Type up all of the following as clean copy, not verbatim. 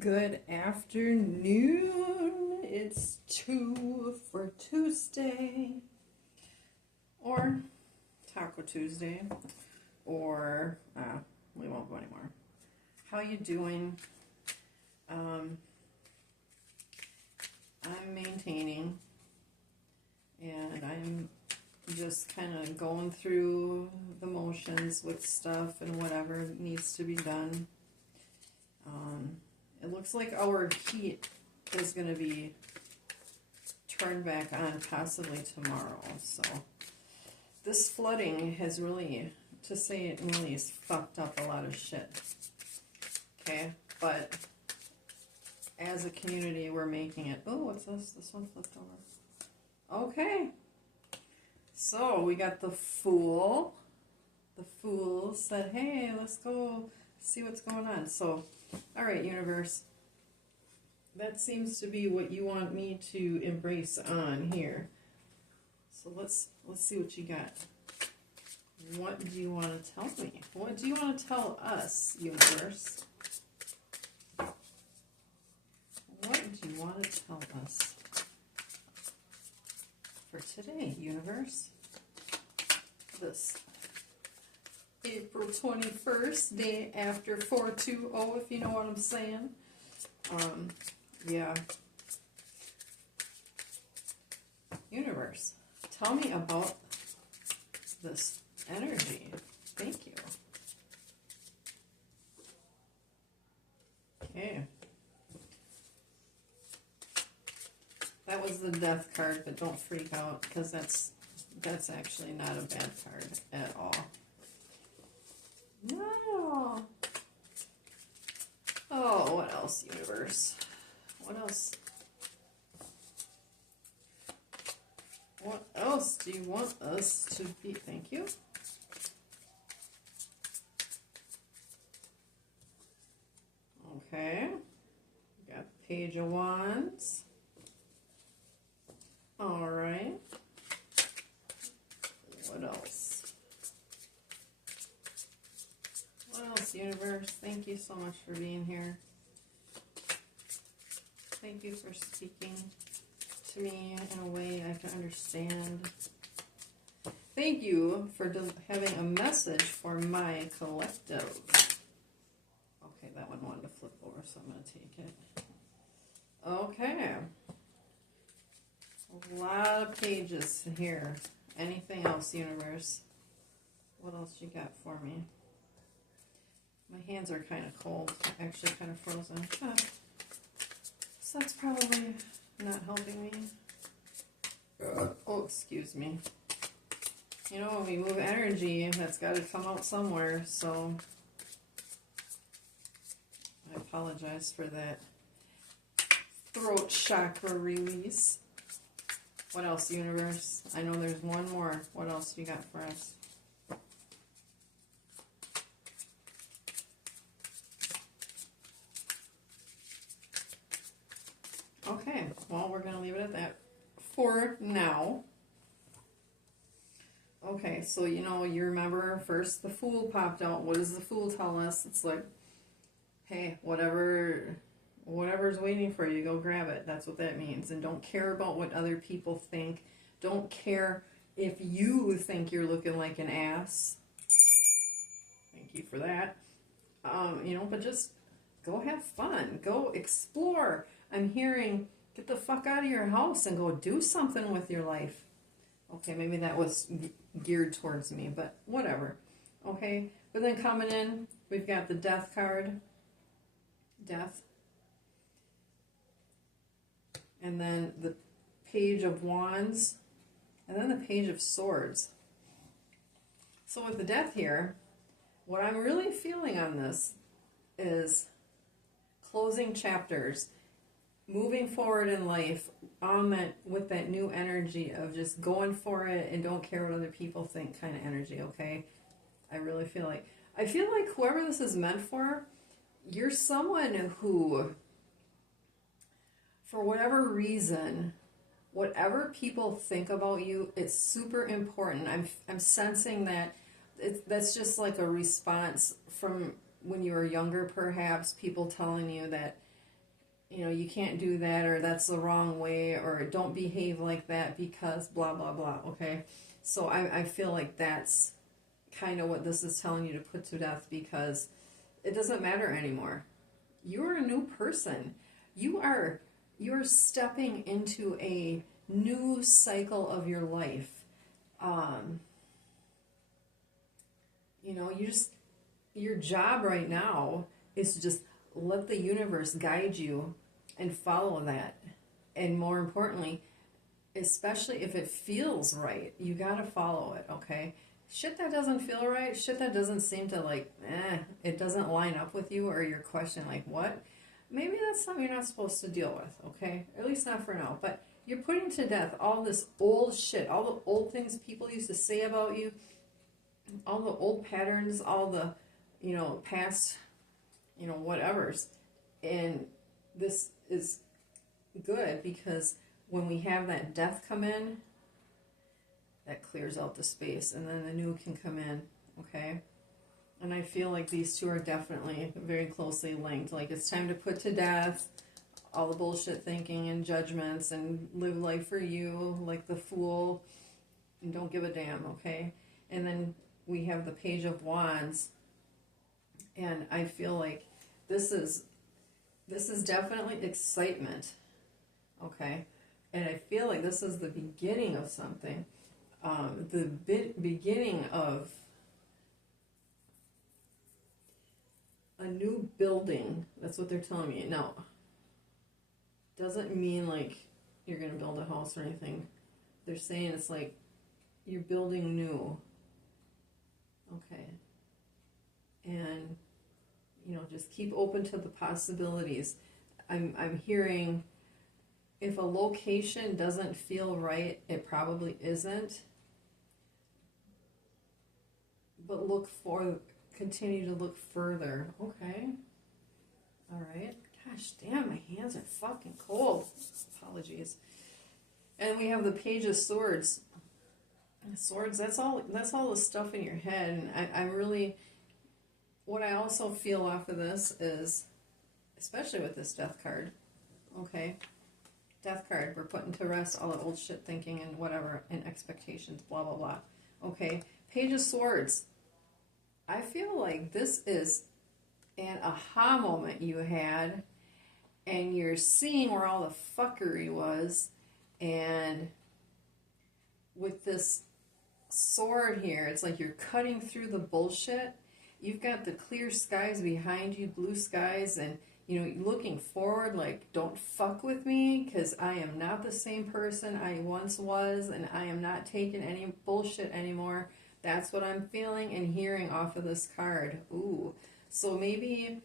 Good afternoon. It's 2 for Tuesday, or Taco Tuesday, or we won't go anymore. How you doing? I'm maintaining, and I'm just kind of going through the motions with stuff and whatever needs to be done. It looks like our heat is going to be turned back on possibly tomorrow. So this flooding has really, to say it really, has fucked up a lot of shit. Okay, but as a community, we're making it. Oh, what's this? This one flipped over. Okay. So we got the Fool. The Fool said, hey, let's go see what's going on. So, all right, universe. That seems to be what you want me to embrace on here. So let's see what you got. What do you want to tell me? What do you want to tell us, universe? What do you want to tell us for today, universe? This April 21st, day after 420, if you know what I'm saying. Yeah. Universe, tell me about this energy. Thank you. Okay. That was the Death card, but don't freak out, because that's actually not a bad card at all. Not at all. Oh, what else, universe? What else? What else do you want us to be? Thank you. Okay. We got the Page of Wands. All right. What else? What else, universe? Thank you so much for being here. Thank you for speaking to me in a way I can understand. Thank you for having a message for my collective. Okay, that one wanted to flip over, so I'm going to take it. Okay. A lot of pages here. Anything else, universe? What else you got for me? My hands are kind of cold. Actually, kind of frozen. Huh. So that's probably not helping me. Oh, excuse me. You know, when we move energy, that's got to come out somewhere, so I apologize for that throat chakra release. What else, universe? I know there's one more. What else you got for us? Okay, well, we're going to leave it at that for now. Okay, so you know, you remember first the Fool popped out. What does the Fool tell us? It's like, hey, whatever's waiting for you, go grab it. That's what that means. And don't care about what other people think. Don't care if you think you're looking like an ass. Thank you for that. You know, but just go have fun. Go explore. I'm hearing, get the fuck out of your house and go do something with your life. Okay, maybe that was geared towards me, but whatever. Okay, but then coming in, we've got the Death card. Death. And then the Page of Wands. And then the Page of Swords. So with the Death here, what I'm really feeling on this is closing chapters. Moving forward in life on that, with that new energy of just going for it and don't care what other people think kind of energy, okay? I really feel like whoever this is meant for, you're someone who, for whatever reason, whatever people think about you, it's super important. I'm sensing that that's just like a response from when you were younger, perhaps, people telling you that, you know, you can't do that, or that's the wrong way, or don't behave like that because blah, blah, blah, okay? So I feel like that's kind of what this is telling you to put to death, because it doesn't matter anymore. You're a new person. You're stepping into a new cycle of your life. Um, you know, your job right now is to just let the universe guide you and follow that. And more importantly, especially if it feels right, you gotta follow it, okay? Shit that doesn't feel right, shit that doesn't seem to it doesn't line up with you, or you're questioning like, what? Maybe that's something you're not supposed to deal with, okay? Or at least not for now. But you're putting to death all this old shit, all the old things people used to say about you, all the old patterns, all the, past, whatevers. And this is good because when we have that death come in, that clears out the space, and then the new can come in, okay? And I feel like these two are definitely very closely linked. Like, it's time to put to death all the bullshit thinking and judgments and live life for you like the fool and don't give a damn, okay? And then we have the Page of Wands, and I feel like this is definitely excitement, okay? And I feel like this is the beginning of something. Beginning of a new building. That's what they're telling me. Now, doesn't mean like you're going to build a house or anything. They're saying it's like you're building new. Okay. And, just keep open to the possibilities. I'm hearing if a location doesn't feel right, it probably isn't. But continue to look further. Okay. All right. Gosh damn, my hands are fucking cold. Apologies. And we have the Page of Swords. Swords, that's all the stuff in your head. And I really, what I also feel off of this is, especially with this death card, okay? Death card, we're putting to rest all the old shit thinking and whatever, and expectations, blah, blah, blah. Okay, Page of Swords. I feel like this is an aha moment you had, and you're seeing where all the fuckery was, and with this sword here, it's like you're cutting through the bullshit. You've got the clear skies behind you, blue skies, and looking forward, like, don't fuck with me, because I am not the same person I once was, and I am not taking any bullshit anymore. That's what I'm feeling and hearing off of this card. Ooh. So maybe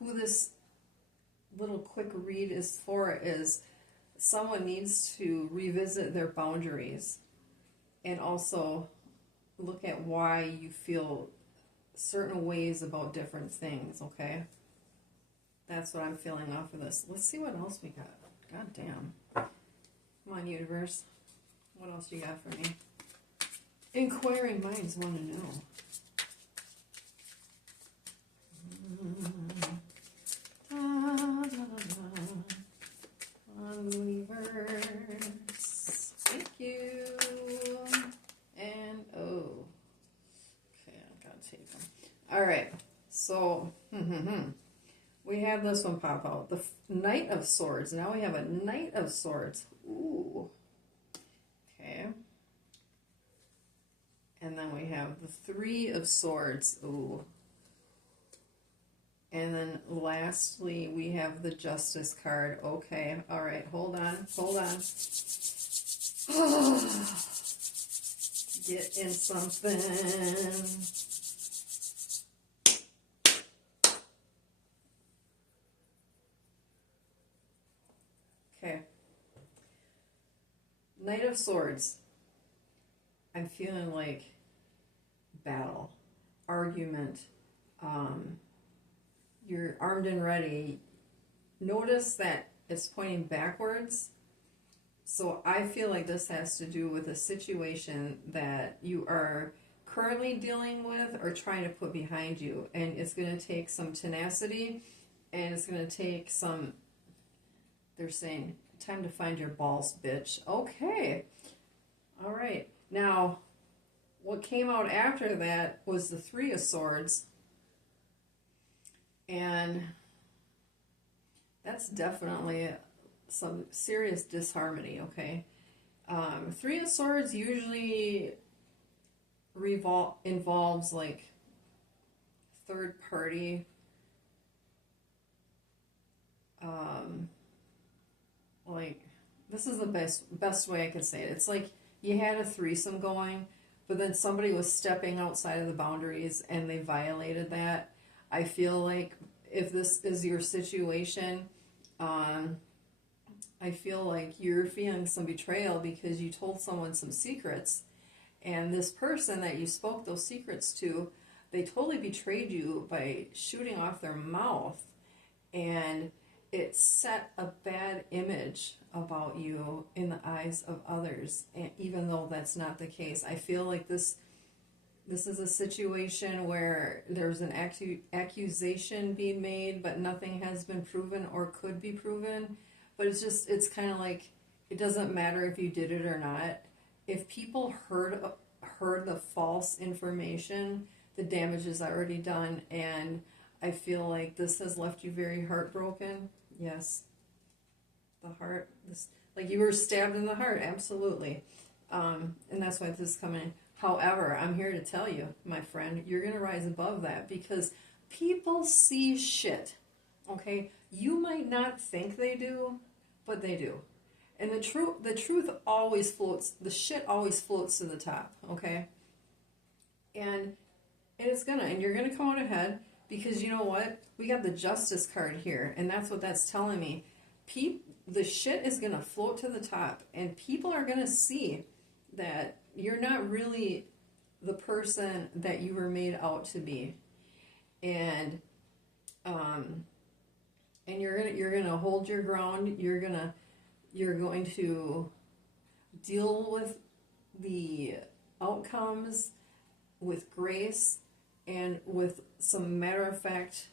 who this little quick read is for is someone needs to revisit their boundaries and also look at why you feel certain ways about different things, okay? That's what I'm feeling off of this. Let's see what else we got. God damn. Come on, universe. What else you got for me? Inquiring minds want to know. Universe. Thank you. And okay, I gotta take them. All right. So, we have this one pop out. The Knight of Swords. Now we have a Knight of Swords. Ooh. Okay. And then we have the Three of Swords. Ooh. And then lastly, we have the Justice card. Okay. All right. Hold on. Get in something. Okay. Knight of Swords. I'm feeling like battle, argument. You're armed and ready. Notice that it's pointing backwards. So I feel like this has to do with a situation that you are currently dealing with or trying to put behind you. And it's going to take some tenacity, and it's going to take some They're saying, time to find your balls, bitch. Okay. All right. Now, what came out after that was the Three of Swords. And that's definitely some serious disharmony, okay? Three of Swords usually involves like third party, like, this is the best way I could say it. It's like you had a threesome going, but then somebody was stepping outside of the boundaries and they violated that. I feel like if this is your situation, I feel like you're feeling some betrayal because you told someone some secrets, and this person that you spoke those secrets to, they totally betrayed you by shooting off their mouth, and it set a bad image about you in the eyes of others, and even though that's not the case. I feel like this is a situation where there's an accusation being made, but nothing has been proven or could be proven. But it's kind of like, it doesn't matter if you did it or not. If people heard the false information, the damage is already done, and I feel like this has left you very heartbroken. Yes. The heart, like you were stabbed in the heart, absolutely. And that's why this is coming. However, I'm here to tell you, my friend, you're going to rise above that because people see shit, okay? You might not think they do, but they do. And the truth always floats, the shit always floats to the top, okay? And you're going to come out ahead because you know what? We got the Justice card here, and that's what that's telling me. The shit is going to float to the top, and people are going to see that you're not really the person that you were made out to be, and you're gonna hold your ground. You're going to deal with the outcomes with grace and with some matter of fact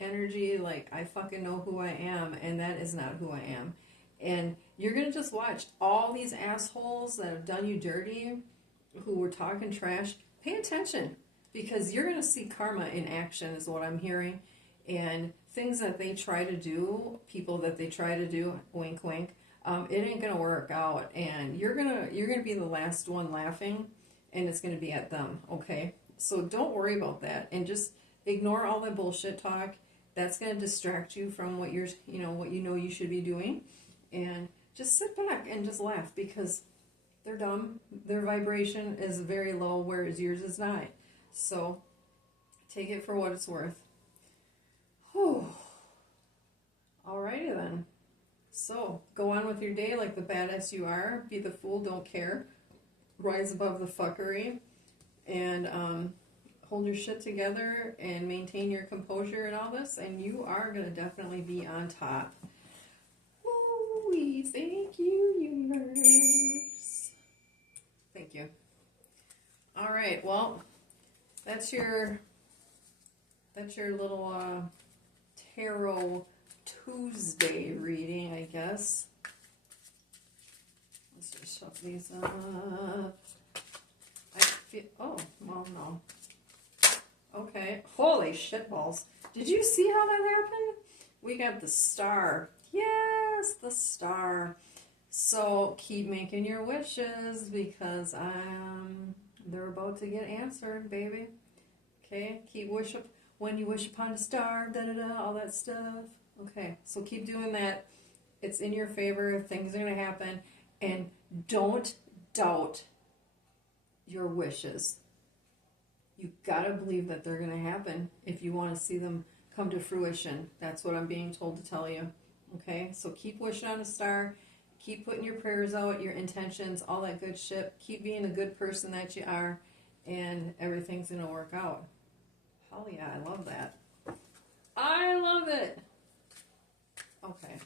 energy. Like, I fucking know who I am, and that is not who I am. And you're going to just watch all these assholes that have done you dirty, who were talking trash. Pay attention, because you're going to see karma in action is what I'm hearing. And things that they try to do, people that they try to do, wink, wink, it ain't going to work out. And you're going to be the last one laughing, and it's going to be at them, okay? So don't worry about that, and just ignore all that bullshit talk. That's going to distract you from what you know you should be doing. And just sit back and just laugh, because they're dumb. Their vibration is very low, whereas yours is not. So take it for what it's worth. Whew. Alrighty then. So go on with your day like the badass you are. Be the fool, don't care. Rise above the fuckery. And hold your shit together and maintain your composure and all this. And you are going to definitely be on top. We thank you, universe. Thank you. All right, well, that's your little Tarot Tuesday reading, I guess. Let's just shove these up. I feel, oh, well, no. Okay, holy shitballs. Did you see how that happened? We got the Star. Yes, the Star. So keep making your wishes, because they're about to get answered, baby. Okay, when you wish upon a star, da-da-da, all that stuff. Okay, so keep doing that. It's in your favor. Things are going to happen. And don't doubt your wishes. You got to believe that they're going to happen if you want to see them come to fruition. That's what I'm being told to tell you. Okay, so keep wishing on a star. Keep putting your prayers out, your intentions, all that good shit. Keep being the good person that you are, and everything's going to work out. Hell yeah, I love that. I love it. Okay.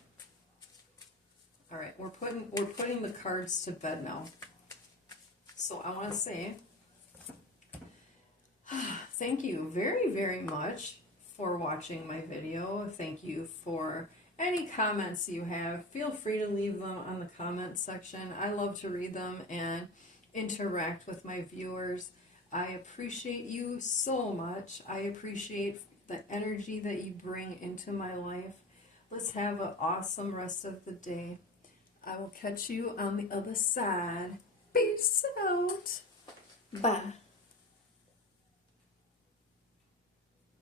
All right, we're putting the cards to bed now. So I want to say thank you very, very much for watching my video. Thank you for any comments you have, feel free to leave them on the comment section. I love to read them and interact with my viewers. I appreciate you so much. I appreciate the energy that you bring into my life. Let's have an awesome rest of the day. I will catch you on the other side. Peace out. Bye.